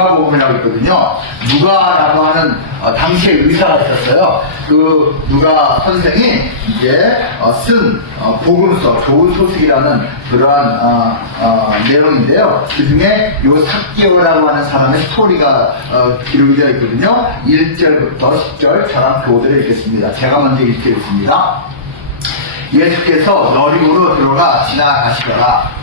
누가복음이라고 있거든요. 누가라고 하는 당시에 의사가 있었어요. 그 누가 선생이 이제 쓴 복음서, 좋은 소식이라는 그러한 내용인데요. 그 중에 요 삭개오라고 하는 사람의 스토리가 기록이 되어 있거든요. 1절부터 10절 저랑 교대를 읽겠습니다. 제가 먼저 읽겠습니다. 예수께서 여리고로 들어가 지나가시더라.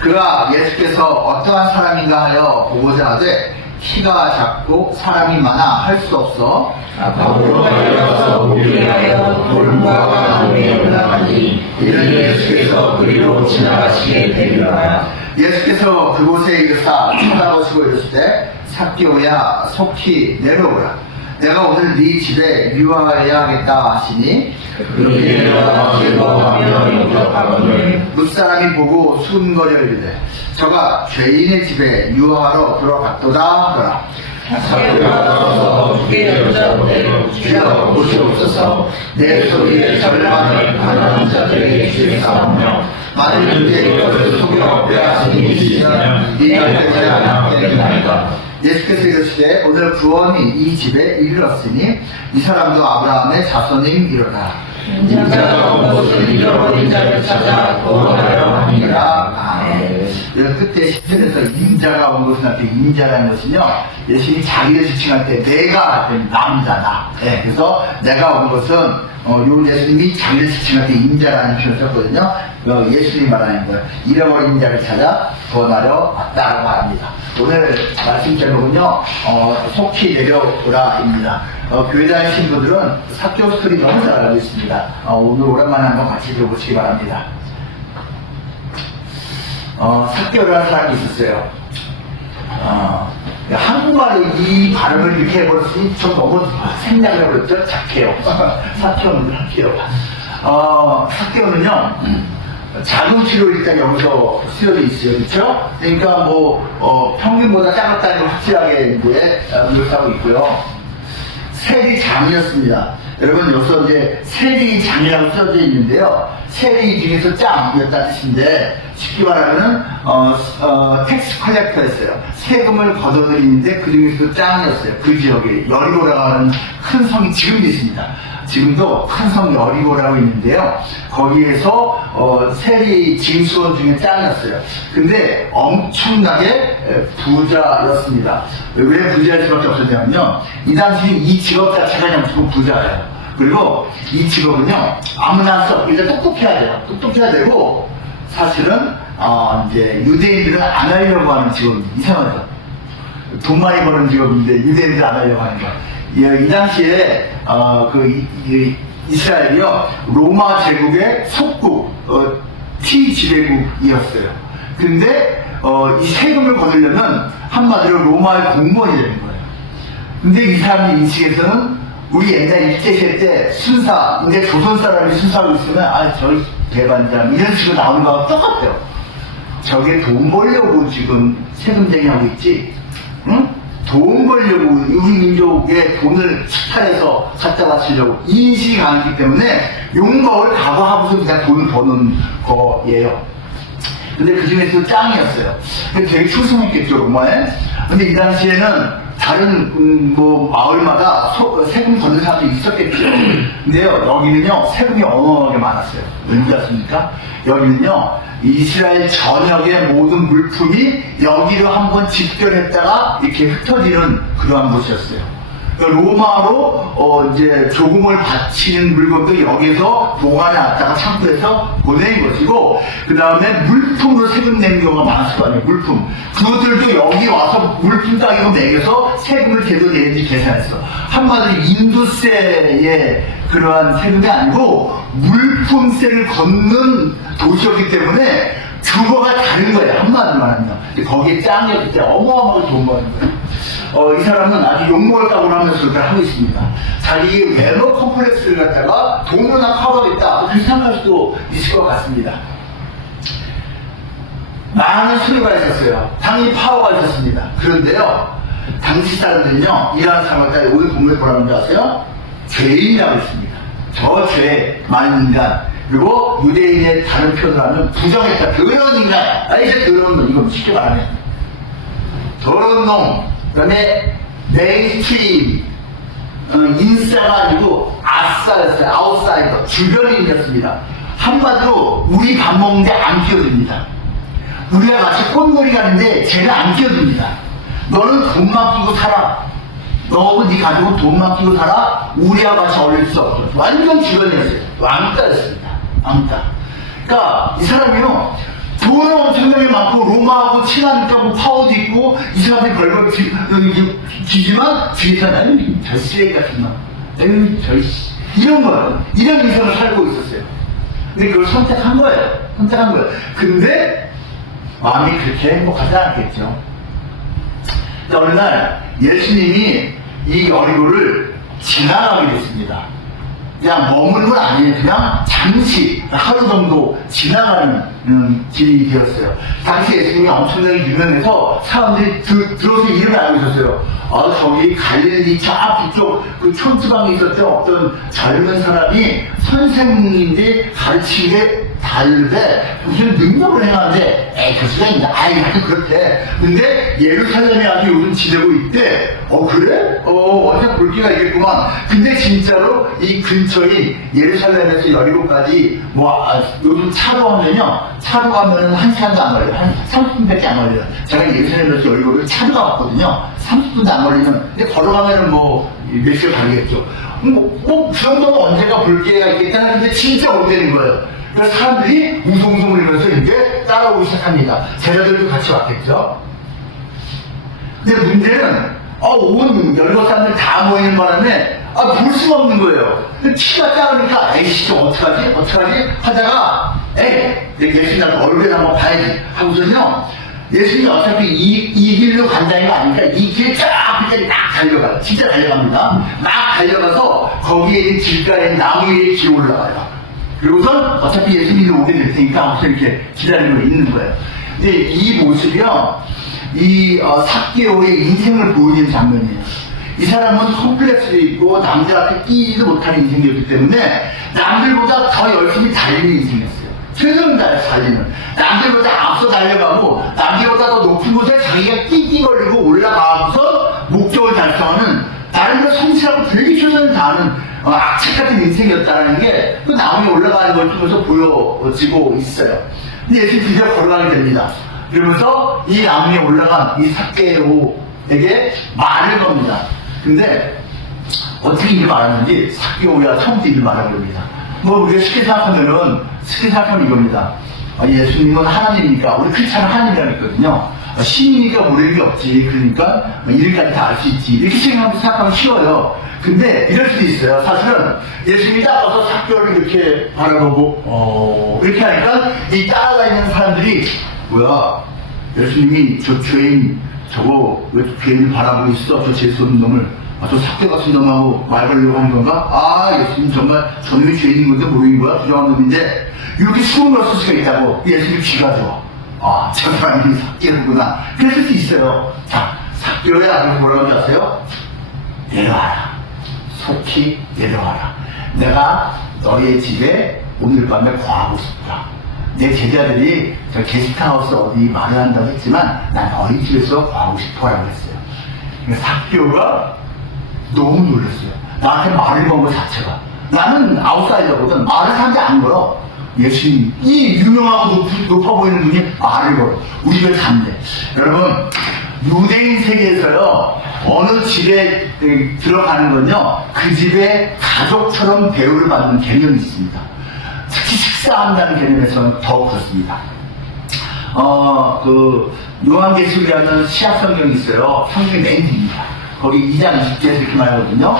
그가 예수께서 어떠한 사람인가 하여 보고자 하되 키가 작고 사람이 많아 할 수 없어 앞으로 달려가서 우리를 하여 돌무화과 나무에 올라가니 이는 예수께서 그리로 지나가시게 되리라. 예수께서 그곳에 이르사 쳐다보시고 이르시되 삭개오야 속히 내려오라. 내가 오늘 네 집에 유하여야겠다 하시니 그렇게 내려가 즐거워하며 영접하거늘 뭇사람이 보고 수군거려 이르되 저가 죄인의 집에 유하러 들어갔도다 하더라. 삭개오가 서서 주께 여짜오되 주여 보시옵소서 내 소리에 절망을 가난한 자들에게 주사오며 만일 주의 이것을 속여 빼앗으니 이시면 이 갈대에 않게 되나이다. 예수께서 이르시되 오늘 구원이 이 집에 이르렀으니 이 사람도 아브라함의 자손임이로다. 인자가 온 곳을 잃어버린 자를 찾아 구원하려 하니라. 아멘. 여기 끝에 10절에서 인자가 온 것은 앞에 인자라는 것은요, 예수님이 자기를 지칭할 때 내가 남자다. 네, 그래서 내가 온 것은 요 예수님이 자기를 지칭할 때 인자라는 표현을 썼거든요. 예수님이 말하는 거예요. 잃어버린 자를 찾아 구원하려 왔다고 말합니다. 오늘 말씀 제목은요, 속히 내려오라입니다. 교회 다니신 분들은 삭개오 스토리 너무 잘 알고 있습니다. 오늘 오랜만에 한번 같이 들어보시기 바랍니다. 삭개오라는 사람이 있었어요. 한국말로 이 발음을 이렇게 해버렸으니 좀 너무 생략을 해버렸죠? 착해요. 삭개오는 착해요. 삭개오는요, 자궁치료 일단 여기서 수혈이 있어요. 그렇죠? 그러니까 평균보다 작았다는 걸 확실하게 이제 묘사하고 있고요. 세리장이었습니다. 여러분, 여기서 이제 세리장이라고 써져 있는데요. 세리 중에서 짱이었다는 뜻인데, 쉽게 말하면, 텍스 컬렉터였어요. 세금을 걷어들이는데 그 중에서 짱이었어요. 그 지역에 여리고라고 하는 큰 성이 지금도 있습니다. 지금도 큰 성 여리고라고 있는데요. 거기에서 세리 징수원 중에 짱이었어요. 근데 엄청나게 부자였습니다. 왜 부자일 수밖에 없었냐면요. 이 당시 이 직업 자체가 그냥 무조건 부자예요. 그리고 이 직업은요, 아무나 할 수 없고 일단 똑똑해야 돼요. 똑똑해야 되고, 사실은 이제 유대인들은 안 하려고 하는 직업입니다. 이상하죠. 돈 많이 버는 직업인데 유대인들 안 하려고 하는 거. 이 당시에 이스라엘이요, 로마 제국의 속국 T지대국이었어요. 근데 이 세금을 거두려면 한마디로 로마의 공무원이 되는 거예요. 근데 이 사람의 인식에서는 우리 옛날 일제시대 때 순사, 이제 조선 사람이 순사하고 있으면 저 대반장 이런 식으로 나오는 거하고 똑같아요. 저게 돈 벌려고 지금 세금쟁이 하고 있지, 응? 돈 벌려고 우리 민족의 돈을 식탈해서 갖다 바치려고 이 인식이 강하기 때문에 용법을 각오하고서 그냥 돈을 버는 거예요. 근데 그 중에서 짱이었어요. 근데 되게 충성했겠죠, 로마에. 근데 이 당시에는 다른 마을마다 세금 걷는 사람도 있었겠죠. 근데요, 여기는요 세금이 어마어마하게 많았어요. 왠지 아십니까? 여기는요 이스라엘 전역의 모든 물품이 여기로 한번 집결했다가 이렇게 흩어지는 그러한 곳이었어요. 그러니까 로마로 이제 조금을 바치는 물건도 여기서 보관해 놨다가 창고에서 보내는 것이고, 그 다음에 물품으로 세금 내는 경우가 많았을 거 아니에요. 물품. 그것들도 여기 와서 물품 따기로 매겨서 세금을 제대로 내는지 계산했어. 한마디로 인도세의 그러한 세금이 아니고 물품세를 걷는 도시였기 때문에 규모가 다른 거예요. 한마디로 말하면. 거기에 짱이었기 때문에 어마어마하게 돈 버는 거예요. 이 사람은 아주 욕먹을 각오를 하면서 그렇게 하고 있습니다. 자기의 외모 컴플렉스를 갖다가 돈으로 다 커버했다. 그렇게 생각할 수도 있을 것 같습니다. 많은 수요가 있었어요. 당연히 파워가 있었습니다. 그런데요, 당시 사람들은요, 일하는 사람한테 오늘 공부해 보라는 줄 아세요? 죄인이라고 했습니다. 저 죄 많은 인간, 그리고 유대인의 다른 표현을 하면 부정했다. 더러운 인간. 아니, 이제 더러운 놈. 이건 쉽게 말하면. 더러운 놈. 그 다음에 메인스트림. 인싸가 아니고 아싸였어요. 아웃사이더. 주변인이었습니다. 한마디로 우리 밥 먹는데 안 끼어듭니다. 우리가 같이 꽃놀이 가는데 쟤는 안 끼어듭니다. 너는 돈만 끼고 살아. 너하고 네 가족은 돈만 끼고 살아. 우리와 같이 어울릴 수 없어. 완전 주변이었어요. 왕따였습니다. 왕따. 그러니까 이 사람이요, 돈은 엄청나게 많고 로마하고 친하니까 뭐 파워도 있고 이 사람들이 벌벌 기지만 뒤에서는 저 쓰레기 같은 놈, 이런 거예요. 이런 인생을 살고 있었어요. 근데 그걸 선택한 거예요. 선택한 거예요. 근데 마음이 그렇게 행복하지 않겠죠. 어느 날 예수님이 이 여리고를 지나가게 됐습니다. 그냥 머무는 건 아니에요. 그냥 잠시 하루 정도 지나가는 길이 되었어요. 당시 예수님이 엄청나게 유명해서 사람들이 들어서 이름을 알고 있었어요. 저기 갈릴리 저 앞쪽 그 촌지방에 있었죠. 어떤 젊은 사람이 선생님인데 가르치게 다르는데 무슨 능력을 행하는데 교수가 있나? 하여튼 그렇대. 근데 예루살렘에 아주 요즘 지내고 있대. 그래? 어제 볼 기가 있겠구만. 근데 진짜로 이 근처인 예루살렘에서 여리고까지 요즘 차로 가면은 한 시간도 안 걸려요. 한 30분밖에 안 걸려요. 제가 예루살렘에서 여리고를 차로 가봤거든요. 30분도 안 걸리면. 근데 걸어가면은 몇 시간 가겠죠. 그 정도는 언젠가 볼 기회가 있겠다. 근데 진짜 오래되는 거예요. 그래서 사람들이 웅성웅성 울면서 이제 따라오기 시작합니다. 제자들도 같이 왔겠죠. 근데 문제는 온 여러 사람들 다 모이는 바람에 볼 수가 없는 거예요. 근데 키가 작으니까 에이씨 좀 어떡하지 하다가 예수님 나도 얼굴에 한번 봐야지 하고서는요, 예수님이 어차피 이 길로 간다는 거 아니니까 이 길 쫙 끝까지 막 달려가요. 진짜 달려갑니다. 막 달려가서 거기에 있는 길가에 나무 위에 길 올라가요. 그리고선 어차피 예수님이 오게 될 테니까 아무튼 이렇게 기다리고 있는 거예요. 근데 이 모습이요, 삭개오의 인생을 보여주는 장면이에요. 이 사람은 컴플렉스도 있고 남들 앞에 끼지도 못하는 인생이었기 때문에 남들보다 더 열심히 달리는 인생이었어요. 최선을 다해서 달리는. 남들보다 앞서 달려가고 남들보다 더 높은 곳에 자기가 낑낑거리고 올라가서 목적을 달성하는 나름대로 성실하고 되게 최선을 다하는 악착 같은 인생이었다는 게 그 나무에 올라가는 걸 통해서 보여지고 있어요. 근데 예수님 드디어 걸어가게 됩니다. 그러면서 이 나무에 올라간 이 삭개오에게 말을 겁니다. 근데 어떻게 이를 말하는지 삭개오야 처음부터 이를 말해버립니다. 우리가 쉽게 생각하면 이겁니다. 예수님은 하나님이니까, 우리 크리스찬은 하나님이라고 했거든요. 신이니까 모르는 게 없지. 그러니까 이름까지 다 알 수 있지. 이렇게 생각하면 쉬워요. 근데 이럴 수도 있어요. 사실은 예수님이 딱 와서 삭개오를 이렇게 바라보고 이렇게 하니까 이 따라가 있는 사람들이 뭐야, 예수님이 저 죄인 저거 왜 죄인을 바라보고 있어? 저 재수 없는 놈을 저 삭개 같은 놈하고 말 걸려고 하는 건가? 예수님 정말 저놈이 죄인인 건데 모르는 거야? 부정한 놈인데 이렇게 수긍을 쓸 수가 있다고. 예수님 귀가 좋아. 저 사람이 삭개구나. 그랬을 수 있어요. 자, 삭개오야, 그래서 뭐라고 하지 아세요? 내려와라. 속히 내려와라. 내가 너희의 집에 오늘 밤에 거하고 싶다. 내 제자들이 저 게스트하우스 어디 마련한다고 했지만 난 너희 집에서 거하고 싶어라고 했어요. 그러니까 삭개오가 너무 놀랐어요. 나한테 말을 건 것 자체가. 나는 아웃사이더거든. 말을 사람들이 안 걸어. 예수님, 이 유명하고 높아 보이는 분이 말을 걸어. 우리 집에 간대. 여러분, 유대인 세계에서요, 어느 집에 들어가는 건요, 그 집의 가족처럼 대우를 받는 개념이 있습니다. 특히 식사한다는 개념에서는 더 그렇습니다. 요한계시록이라는 시약 성경이 있어요. 성경이 맨 뒤입니다. 거기 2장 20절에서 이렇게 말하거든요.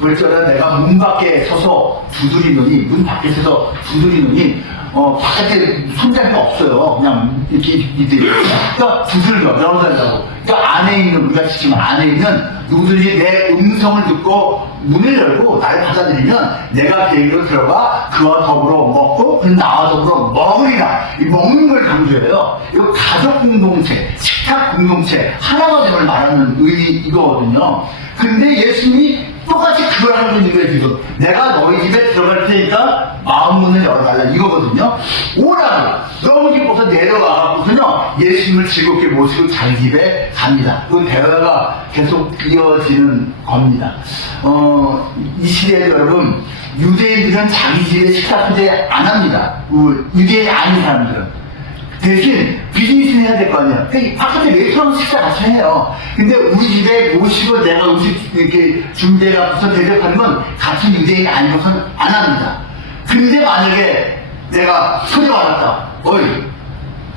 그랬더니 내가 문 밖에 서서 두드리노니, 문 밖에 서서 두드리노니, 바깥에 손잡이가 없어요. 그냥 이렇게 그러니까 두들겨, 열어달라고. 그러니까 안에 있는, 우리가 지금 안에 있는 누구든지 내 음성을 듣고 문을 열고 날 받아들이면 내가 계획으로 들어가 그와 더불어 먹고 그 나와 더불어 먹으리라. 이 먹는 걸 강조해요. 이거 가족 공동체, 식탁 공동체, 하나가 됨을 말하는 이거거든요. 근데 예수님이 똑같이 그걸 하고 있는 거예요, 지금. 내가 너희 집에 들어갈 테니까 마음 문을 문을 열어달라 이거거든요. 오라고 너무 기뻐서 내려와갖고서요 예수님을 즐겁게 모시고 자기 집에 갑니다. 그 대화가 계속 이어지는 겁니다. 이 시대에 여러분 유대인들은 자기 집에 식사 초대 안 합니다. 유대인이 아닌 사람들은. 대신 비즈니스는 해야 될 거 아니야. 바깥에 레스토랑 식사 같이 해요. 근데 우리 집에 모시고 내가 음식 이렇게 준비해갖고서 대접하는 건 같은 유대인이 아니고서는 안 합니다. 근데 만약에 내가 초대받았다. 어이,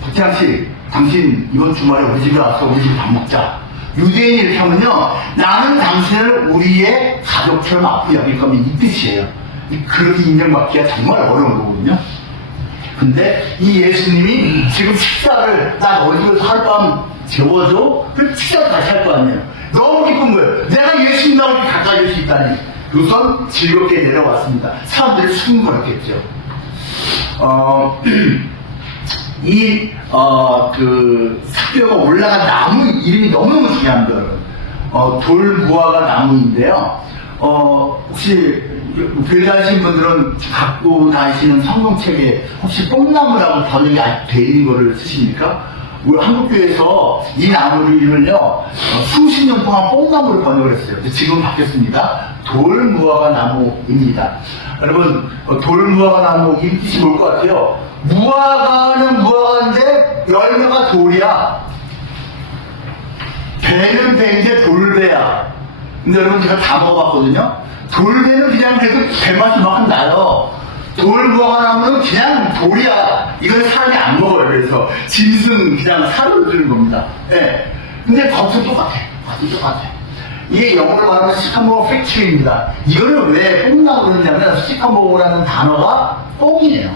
박태양 씨, 당신 이번 주말에 우리 집에 와서 우리 집에 밥 먹자. 유대인이 이렇게 하면요, 나는 당신을 우리의 가족처럼 앞으로 여길 거면 이 뜻이에요. 그렇게 인정받기가 정말 어려운 거거든요. 근데 이 예수님이 지금 식사를 나 어디 가서 하룻밤 재워줘? 그 식사를 다시 할 거 아니에요. 너무 기쁜 거예요. 내가 예수님 나오게 가까이 올 수 있다니. 우선 즐겁게 내려왔습니다. 사람들이 수군거렸겠죠. 삭개가 올라간 나무 이름이 너무너무 중요합니다, 여러분. 돌무화과 나무인데요. 혹시 교회 다니신 분들은 갖고 다니시는 성경책에 혹시 뽕나무라고 번역이 돼 있는 거를 쓰십니까? 우리 한국교회에서 이 나무를 이름을요, 수십 년 동안 뽕나무를 번역을 했어요. 지금 바뀌었습니다. 돌무화과 나무입니다. 여러분, 돌무화과 나무 이 뜻이 뭘 것 같아요? 무화과는 무화과인데 열매가 돌이야. 배는 배인데 돌배야. 근데 여러분 제가 다 먹어봤거든요. 돌배는 그냥 계속 배맛이 막 나요. 돌무화과 나무는 그냥 돌이야. 이건 사람이 안 먹어요. 그래서 짐승 그냥 살을 주는 겁니다. 네. 근데 겉은 똑같아. 겉은 똑같아. 이게 영어로 말하면 시카모 팩트리입니다. 이거를 왜 뽕나무 그러냐면 시카모라는 단어가 뽕이에요.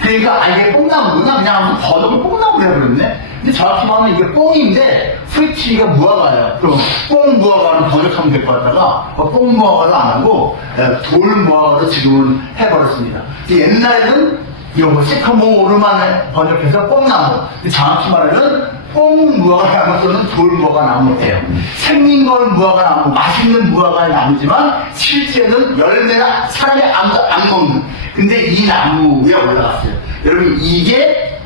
그러니까 이게 뽕나무구나 그냥 번역을 뽕나무 해버렸네. 근데 정확히 말하면 이게 뽕인데 프리티가 무화과예요. 그럼 뽕무화과는 번역하면 될 것 같다가 뽕무화과를 안 하고 돌무화과로 지금은 해버렸습니다. 옛날에는 이런 거 시카모로만 번역해서 뽕나무. 근데 정확히 말하면 뽕무화과 나무 또는 돌무화과 나무예요. 생긴 건 무화과 나무, 맛있는 무화과 나무지만 실제는 열매나 사람이 안 먹는. 근데 이 나무에 올라갔어요. 여러분 이게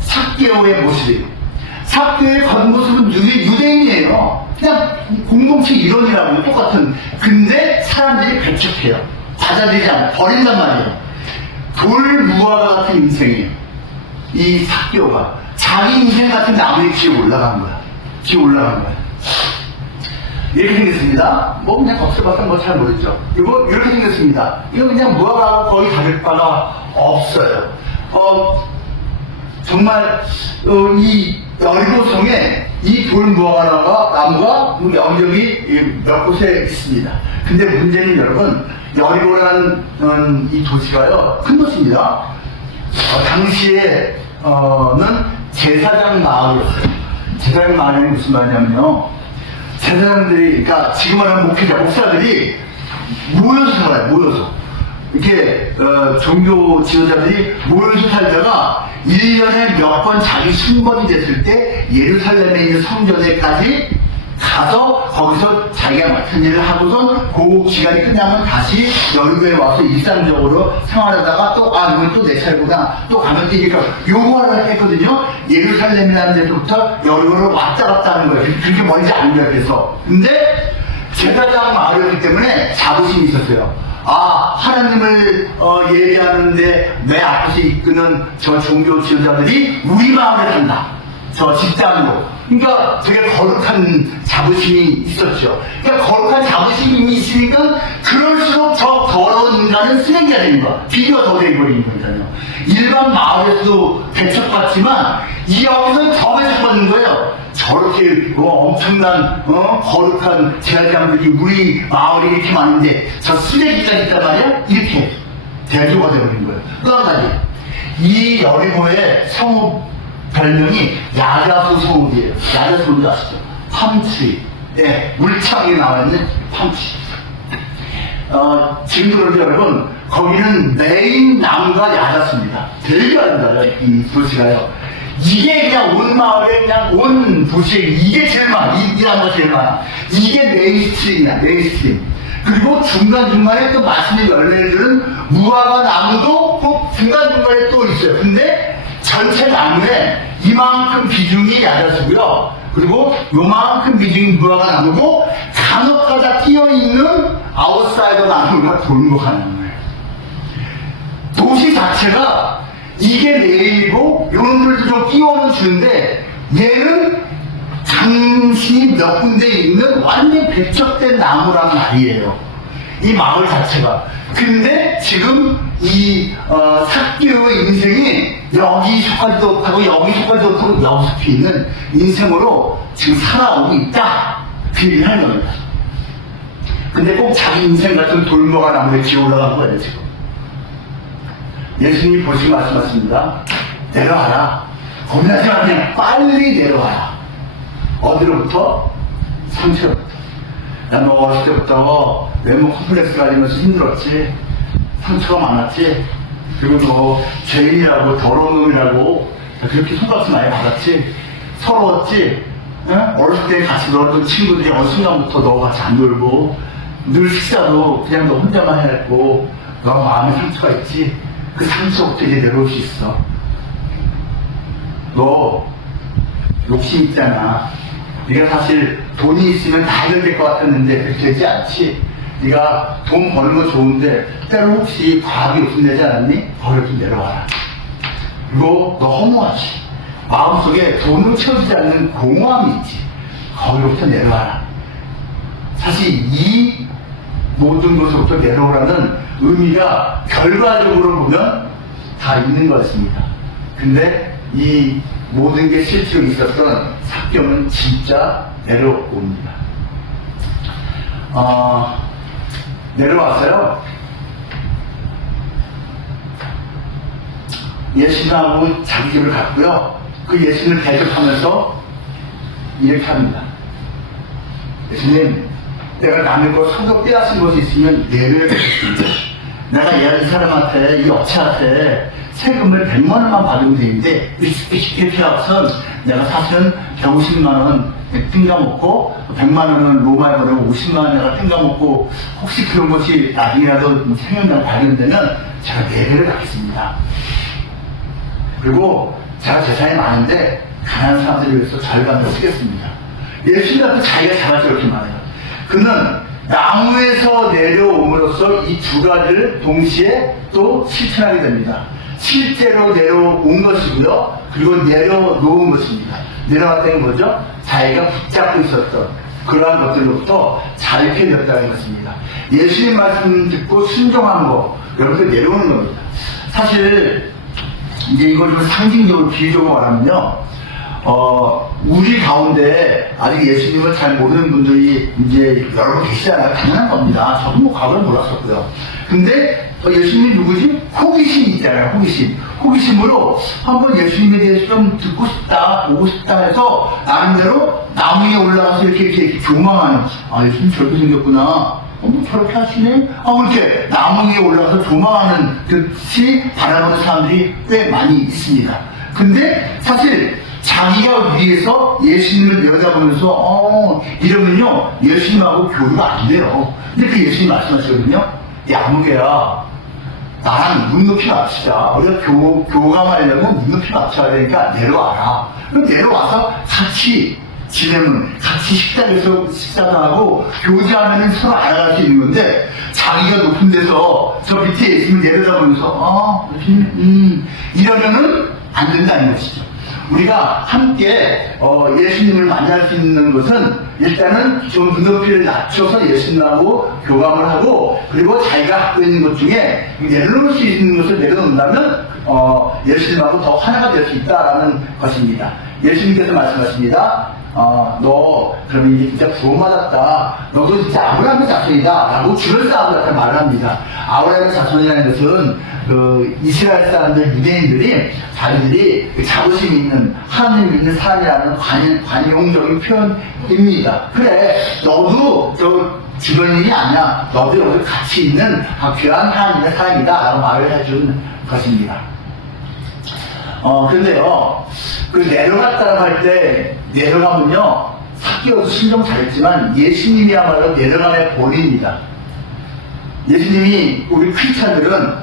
삭개오의 모습이에요. 삭개오의 겉모습은 유대인이에요. 그냥 공동체 일원이라고 똑같은. 근데 사람들이 배척해요. 받아들이지 않아요. 버린단 말이에요. 돌무화과 같은 인생이에요. 이 삭개오가 자기 인생 같은 나무에 기어 올라간 거야. 기어 올라간 거야. 이렇게 생겼습니다. 뭐 그냥 겉에봤던 거 잘 모르죠. 이거 이렇게 생겼습니다. 이거 그냥 무화과하고 거의 다를 바가 없어요. 정말 이 여리고성에 이 돌무화과 나무가 여기저기 몇 곳에 있습니다. 근데 문제는 여러분 여리고라는 이 도시가요 큰 도시입니다. 당시에는 제사장 마을이었어요. 제사장 마을이 무슨 말이냐면요, 제사장들이, 그러니까 지금 말하는 목사들이 모여서 살아요. 모여서 이렇게 종교 지도자들이 모여서 살다가 1년에 몇 번 자기 순번이 됐을 때 예루살렘에 있는 성전에까지 가서 거기서 자기가 맡은 일을 하고선 그 기간이 끝나면 다시 여리고에 와서 일상적으로 생활하다가 또 이건 또 내 차례구나 또 가면 되니까 요거를 했거든요. 예루살렘이라는 데서부터 여리고로 왔다 갔다 하는 거예요. 그렇게 멀지 않은 거예요. 그래서 근데 제사장 마을이었기 때문에 자부심이 있었어요. 하나님을 예배하는데 내 앞에서 이끄는 저 종교 지도자들이 우리 마을에 산다. 저 집단으로. 그러니까 되게 거룩한 자부심이 있었죠. 그러니까 거룩한 자부심이 있으니까 그럴수록 더 더러운 인간은 쓰레기가 되는 거야. 비교가 더 돼버리는 거잖아요. 일반 마을에서도 배척받지만 이 여기서 더 배척받는 거예요. 저렇게 엄청난 거룩한 제사장들이 우리 마을에 이렇게 많은데 저 쓰레기가 있단 말이야? 이렇게 대조가 되어버린 거예요. 또 한 가지, 이 여리고의 성읍 별명이 야자수 성읍이에요. 야자수 뭔지 아시죠? 팜트리. 네, 물창에 나와있는 팜트리. 지금 그런데 여러분 거기는 메인 나무가 야자수입니다. 되게 아름다워요. 이 도시가요. 이게 그냥 온 마을에 그냥 온 도시에 이게 제일 많아. 이 나무가 제일 많아. 이게 메인스트림이야. 메인스트림. 그리고 중간중간에 또 맛있는 열매들은 무화과 나무도 꼭 중간중간에 또 있어요. 근데 전체 나무에 이만큼 비중이 얕아지고요. 그리고 요만큼 비중이 무화과 나무고 간혹가다 끼어있는 아웃사이더 나무가 골목하는 거예요. 도시 자체가 이게 내일이고 요놈들도 좀 끼워는 주는데 얘는 당신이 몇 군데 있는 완전 배척된 나무란 말이에요. 이 마을 자체가. 근데 지금 이 삭기의 인생이 여기 속하지도 못하고 여기 속하지도 못하고 여기 있는 인생으로 지금 살아오고 있다. 그 얘기를 하는 겁니다. 근데 꼭 자기 인생 같은 돌모가 나무에 기어 올라간 거예요 지금. 예수님이 보시고 말씀하십니다. 내려와라. 고민하지 마. 그냥 빨리 내려와라. 어디로부터? 상처로부터. 야, 너 어릴 때부터 외모 컴플렉스 가지면서 힘들었지. 상처가 많았지. 그리고 너 죄인이라고 더러운 놈이라고 그렇게 손가락 많이 받았지. 서러웠지. 응? 어렸을 때 같이 놀았던 친구들이 어느 순간부터 너와 같이 안 놀고 늘 식사도 그냥 너 혼자만 해갖고 너 마음에 상처가 있지. 그 상처부터 이제 내려올 수 있어. 너 욕심 있잖아. 네가 사실 돈이 있으면 다 해결될 것 같았는데 그렇게 되지 않지. 네가 돈 버는 거 좋은데 때로 혹시 과하게 욕심내지 않았니? 거기로 좀 내려와라. 그리고 너 허무하지. 마음속에 돈으로 채워지지 않는 공허함이 있지. 거기로부터 내려와라. 사실 이 모든 것으로부터 내려오라는 의미가 결과적으로 보면 다 있는 것입니다. 근데 이 모든 게 실제로 있었던 삭경은 진짜 내려옵니다. 내려와서요. 예수님하고 자기 집을 갔고요. 그 예수님을 대접하면서 이렇게 합니다. 예수님, 내가 남의 거 속여 빼앗은 것이 있으면 내려야겠습니다. 내가 이 사람한테, 이 업체한테 세금을 100만 원만 받으면 되는데 이렇게 해서 내가 사실은 150만 원 띵가먹고 100만 원은 로마에 보내고 50만 원 내가 띵가먹고 혹시 그런 것이 나중이라도 생각나고 발견되면 제가 내배를 갖겠습니다. 그리고 제가 재산이 많은데 가난한 사람들을 위해서 절반을 쓰겠습니다. 예수님도 자기가 잘하지 이렇게 말해요. 그는 나무에서 내려옴으로써 이 두 가지를 동시에 또 실천하게 됩니다. 실제로 내려온 것이고요. 그리고 내려놓은 것입니다. 내려왔다는 거죠. 자기가 붙잡고 있었던 그러한 것들로부터 자유케 되었다는 것입니다. 예수님 말씀 듣고 순종한 거, 여러분들 내려오는 겁니다. 사실 이제 이걸 좀 상징적으로 비유적으로 말하면요. 우리 가운데 아직 예수님을 잘 모르는 분들이 이제 여러분 계시잖아요. 당연한 겁니다. 저도 뭐 과거는 몰랐었고요. 근데 예수님이 누구지? 호기심이 있잖아요. 호기심으로 한번 예수님에 대해서 좀 듣고 싶다, 보고 싶다 해서 나름대로 나무 위에 올라가서 이렇게 교망하는, 예수님 저렇게 생겼구나. 뭐 저렇게 하시네? 그렇게 나무 위에 올라가서 조망하는 듯이 바라보는 사람들이 꽤 많이 있습니다. 근데 사실 자기가 위에서 예수님을 내려다보면서 이러면요 예수님하고 교류가 안 돼요. 근데 그 예수님 말씀하시거든요. 야 무게야, 나랑 눈높이 맞추자. 우리가 교감하려면 눈높이 맞춰야 되니까 내려와라. 그럼 내려와서 같이 지내면, 같이 식당에서 식사도 하고 교제하면 서로 알아갈 수 있는 건데, 자기가 높은 데서 저 밑에 예수님을 내려다보면서 이러면은 안 된다는 것이죠. 우리가 함께 예수님을 만날 수 있는 것은 일단은 좀 눈높이를 낮춰서 예수님하고 교감을 하고, 그리고 자기가 갖고 있는 것 중에 내려놓을 수 있는 것을 내려놓는다면 예수님하고 더 하나가 될 수 있다라는 것입니다. 예수님께서 말씀하십니다. 너 그러면 이제 진짜 구원받았다. 너도 진짜 아브라함의 자손이다 라고 줄을 쌓아서 말을 합니다. 아브라함의 자손이라는 것은 그 이스라엘 사람들, 유대인들이 자기들이 자부심 있는 하나님 믿는 사람이라는 관용적인 표현입니다. 그래, 너도 저 주변인이 아니야. 너도 여기 같이 있는 귀한 하나님의 사람이다 라고 말을 해주는 것입니다. 근데요, 그 내려갔다고 할 때, 내려가면요, 삭개오도 순종 잘했지만 예수님이야말로 내려감의 본인입니다. 예수님이 우리 크리스찬들은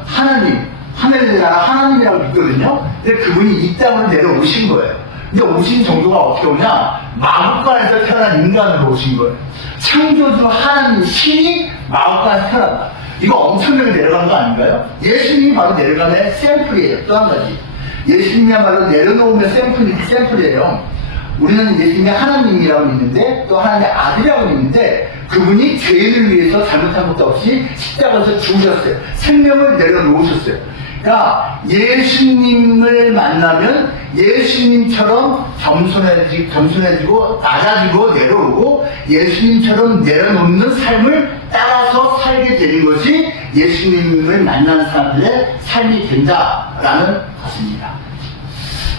하늘의 나라 하나님이라고 믿거든요. 근데 그분이 이 땅으로 내려오신 거예요. 근데 오신 정도가 어떻게 오냐? 마국간에서 태어난 인간으로 오신 거예요. 창조주 하나님 신이 마국간에서 태어났다. 이거 엄청나게 내려간 거 아닌가요? 예수님이 바로 내려간의 샘플이에요. 또 한 가지. 예수님이야말로 내려놓으면 샘플이에요. 우리는 예수님이 하나님이라고 믿는데 또 하나님의 아들이라고 믿는데 그분이 죄인을 위해서 잘못한 것도 없이 십자가에서 죽으셨어요. 생명을 내려놓으셨어요. 그러니까 예수님을 만나면 예수님처럼 겸손해지고 낮아지고 내려오고 예수님처럼 내려놓는 삶을 따라서 살게 되는 것이 예수님을 만나는 사람들의 삶이 된다라는 것입니다.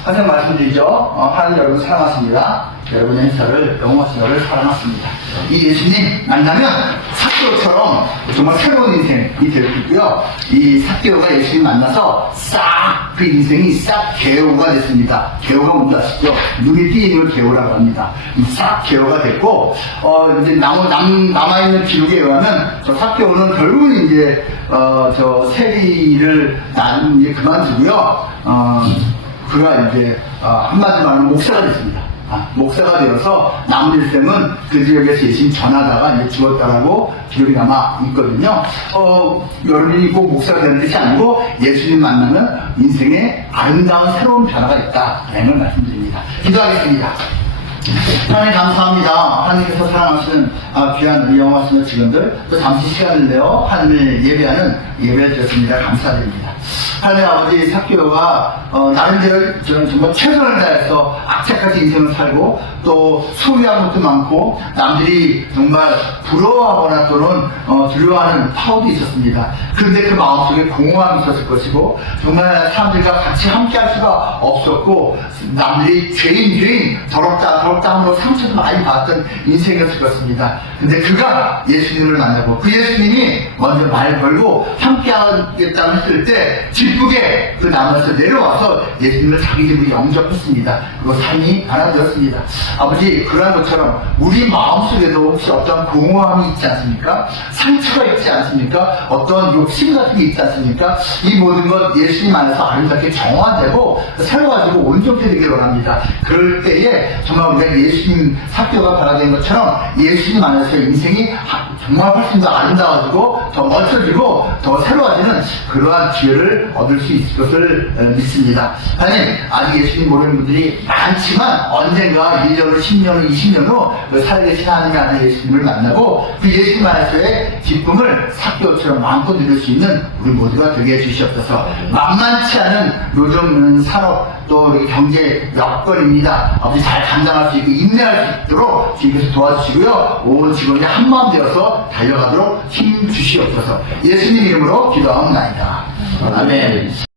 항상 말씀드리죠. 하나님 여러분 사랑하십니다. 여러분의 행사를 영원하신 너를 사랑하십니다. 이 예수님 만나면 삭개오처럼 정말 새로운 인생이 될 수 있고요. 이 삭개오가 예수님 만나서 싹 그 인생이 싹 개오가 됐습니다. 개오가 뭔지 아시죠? 눈이 띄는 걸 개오라고 합니다. 싹 개오가 됐고 이제 남아있는 기록에 의하면 저 삭개오는 결국은 이제 저 세리를 이제 그만두고요. 그가 이제 한마디로 말하면 목사가 됐습니다. 목사가 되어서 남은 일생은 그 지역에서 예수님 전하다가 이제 죽었다라고 기록이 남아 있거든요. 여러분이 꼭 목사가 되는 뜻이 아니고 예수님 만나면 인생에 아름다운 새로운 변화가 있다라는 걸 말씀드립니다. 기도하겠습니다. 하나님 감사합니다. 하나님께서 사랑하시는 귀한 우리 영화하시는 직원들 또 잠시 시간을 내어 하나님을 예배하는 예배를 드렸습니다. 감사드립니다. 하나님 아버지 삭개오가 나름대로 저는 정말 최선을 다해서 악착같이 인생을 살고 또 소유한 것도 많고 남들이 정말 부러워하거나 또는 두려워하는 파워도 있었습니다. 그런데 그 마음속에 공허함이 있었을 것이고 정말 사람들과 같이 함께할 수가 없었고 남들이 죄인 더럽다 하므로 상처도 많이 받았던 인생이었을 것입니다. 근데 그가 예수님을 만나고 그 예수님이 먼저 말 걸고 함께하겠다고 했을 때 기쁘게 그 나무에서 내려와서 예수님을 자기 집으로 영접했습니다. 그리고 삶이 변화되었습니다. 아버지 그러한 것처럼 우리 마음속에도 혹시 어떤 공허함이 있지 않습니까? 상처가 있지 않습니까? 어떤 욕심 같은 게 있지 않습니까? 이 모든 것 예수님 안에서 아름답게 정화되고 새로워지고 온전히 되기를 원합니다. 그럴 때에 정말 우리가 예수님 삭개오가 변화된 것처럼 예수님 안에서 인생이 정말 훨씬 더 아름다워지고 더 멋져지고 더 새로워지는 그러한 기회를 얻을 수 있을 것을 믿습니다. 하나님 아직 예수님 모르는 분들이 많지만 언젠가 1년 후 10년 후 20년 후 그 살아계신 하나님의 아들 예수님을 만나고 그 예수님 안에서의 기쁨을 삭개오처럼 마음껏 누릴 수 있는 우리 모두가 되게 해주시옵소서. 만만치 않은 요즘 산업 또 경제 여건입니다. 아버지 잘 감당할 수 있고 인내할 수 있도록 주님께서 도와주시고요. 온 직원이 한마음 되어서 달려가도록 힘 주시옵소서. 예수님 이름으로 기도하옵나이다. 아멘.